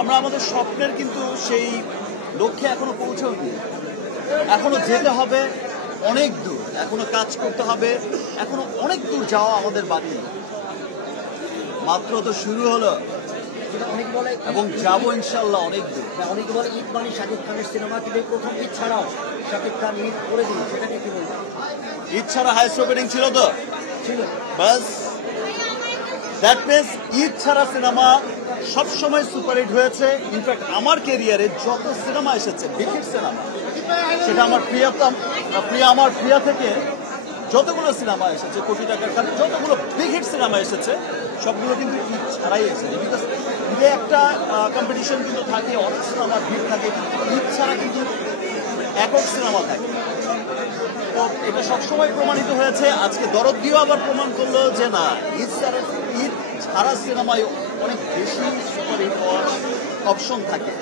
আমরা আমাদের স্বপ্নের কিন্তু সেই লক্ষ্যে এখনো পৌঁছাইনি, এখনো যেতে হবে অনেক দূর, এখনো কাজ করতে হবে, এখনো অনেক দূর যাওয়া আমাদের বাকি, মাত্র তো শুরু হলো অনেকে বলে এবং যাবো ইনশাল্লাহ অনেক দূর। অনেকে বলে ঈদ মানে শাকিব খানের সিনেমা, কিন্তু প্রথম ঈদ ছাড়াও শাকিব খান ঈদ করে দিল, সেটাকে কি বলবেন? ঈদ ছাড়া হাইস্ট ওপেনিং ছিল তো, ছিল বাস দ্যাট মিনস ঈদ ছাড়া সিনেমা সবসময় সুপারহিট হয়েছে। ইনফ্যাক্ট আমার ক্যারিয়ারে যত সিনেমা এসেছে, বিগ হিট সিনেমা, সেটা আমার আমার প্রিয়া থেকে যতগুলো সিনেমা এসেছে, কোটি টাকার খাতে যতগুলো বিগ হিট সিনেমা এসেছে, সবগুলো কিন্তু ঈদ ছাড়াই এসেছে। বিকজ ঈদে একটা কম্পিটিশন কিন্তু থাকে, অনেক সিনেমার ভিড় থাকে, ঈদ ছাড়া কিন্তু একক সিনেমা থাকে। তো এটা সবসময় প্রমাণিত হয়েছে, আজকে দরদ দিয়েও আবার প্রমাণ করলো যে না, ঈদ ছাড়া সিনেমায় অনেক বেশি সুপারহিট হওয়ার অপশন থাকে।